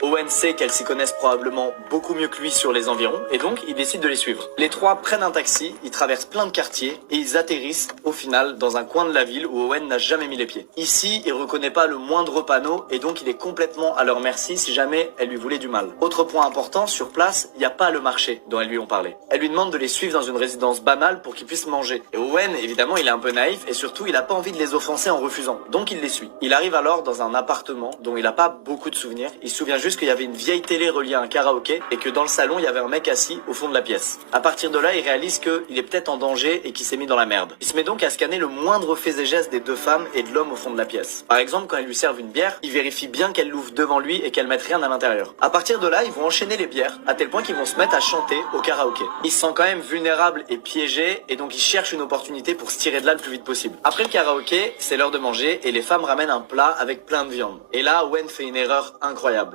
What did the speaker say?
Owen sait qu'elles s'y connaissent probablement beaucoup mieux que lui sur les environs, et donc il décide de les suivre. Les trois prennent un taxi, ils traversent plein de quartiers, et ils atterrissent, au final, dans un coin de la ville où Owen n'a jamais mis les pieds. Ici, il reconnaît pas le moindre panneau, et donc il est complètement à leur merci si jamais elles lui voulaient du mal. Autre point important, sur place, il n'y a pas le marché dont elles lui ont parlé. Elle lui demande de les suivre dans une résidence banale pour qu'ils puissent manger. Et Owen, évidemment, il est un peu naïf, et surtout, il a pas envie de les offenser en refusant. Donc il les suit. Il arrive alors dans un appartement dont il a pas beaucoup de souvenirs. Il se souvient juste qu'il y avait une vieille télé reliée à un karaoké, et que dans le salon, il y avait un mec assis au fond de la pièce. À partir de là, il réalise qu'il est peut-être en danger et qu'il s'est mis dans la merde. Il se met donc à scanner le moindre fait et geste des deux femmes et de l'homme au fond de la pièce. Par exemple, quand elles lui servent une bière, il vérifie bien qu'elle l'ouvre devant lui et qu'elle mette rien à l'intérieur. À partir de là, ils vont enchaîner les bières, à tel point qu'ils vont se mettre à chanter au karaoké. Il se sent quand même vulnérable et piégé, et donc il cherche une opportunité pour se tirer de là le plus vite possible. Après le karaoké, c'est l'heure de manger, et les femmes ramènent un plat avec plein de viande. Et là, Owen fait une erreur incroyable.